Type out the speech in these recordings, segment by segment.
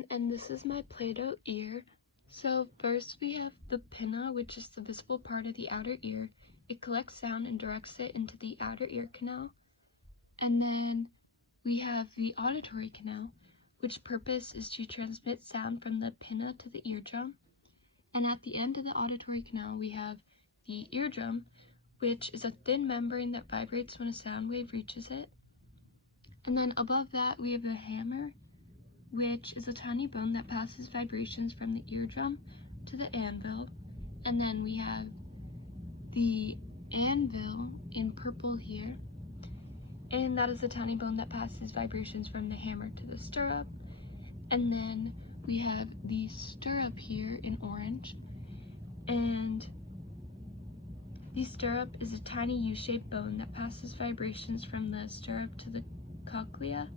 everyone, and this is my Play-Doh ear. So first we have the pinna, which is the visible part of the outer ear. It collects sound and directs it into the outer ear canal. And then we have the auditory canal, which purpose is to transmit sound from the pinna to the eardrum. And at the end of the auditory canal we have the eardrum, which is a thin membrane that vibrates when a sound wave reaches it. And then above that we have the hammer, which is a tiny bone that passes vibrations from the eardrum to the anvil. And then we have the anvil in purple here, and that is a tiny bone that passes vibrations from the hammer to the stirrup. And then we have the stirrup here in orange, and the stirrup is a tiny U-shaped bone that passes vibrations from the stirrup to the cochlea,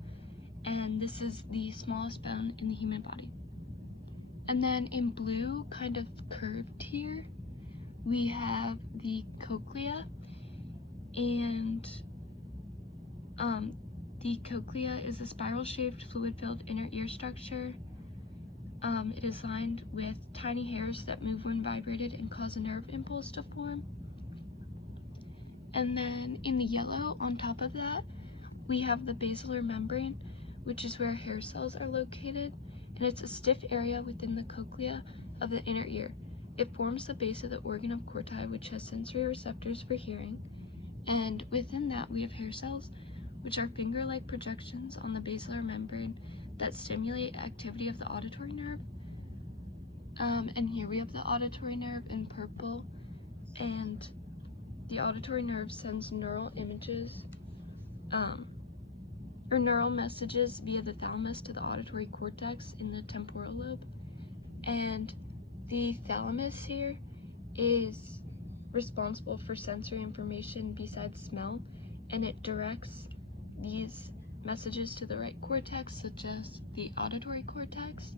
and this is the smallest bone in the human body. And then in blue, kind of curved here, we have the cochlea, and the cochlea is a spiral-shaped fluid-filled inner ear structure. It is lined with tiny hairs that move when vibrated and cause a nerve impulse to form. And then in the yellow, on top of that, we have the basilar membrane, which is where hair cells are located, and it's a stiff area within the cochlea of the inner ear. It forms the base of the organ of Corti, which has sensory receptors for hearing, and within that we have hair cells, which are finger-like projections on the basilar membrane that stimulate activity of the auditory nerve. And here we have the auditory nerve in purple, and the auditory nerve sends neural images, or neural messages via the thalamus to the auditory cortex in the temporal lobe. And the thalamus here is responsible for sensory information besides smell, and it directs these messages to the right cortex, such as the auditory cortex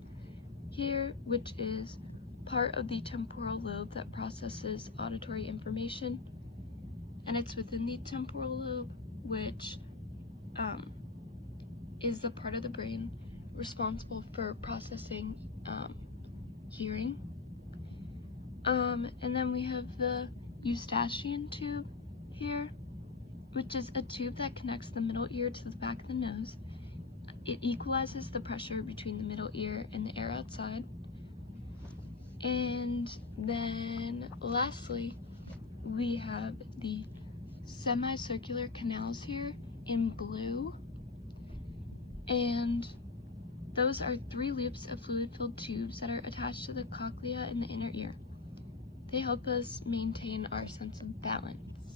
here, which is part of the temporal lobe that processes auditory information. And it's within the temporal lobe, which is the part of the brain responsible for processing hearing. And then we have the eustachian tube here, which is a tube that connects the middle ear to the back of the nose. It equalizes the pressure between the middle ear and the air outside. And then lastly, we have the semicircular canals here in blue, and those are 3 loops of fluid-filled tubes that are attached to the cochlea in the inner ear. They help us maintain our sense of balance.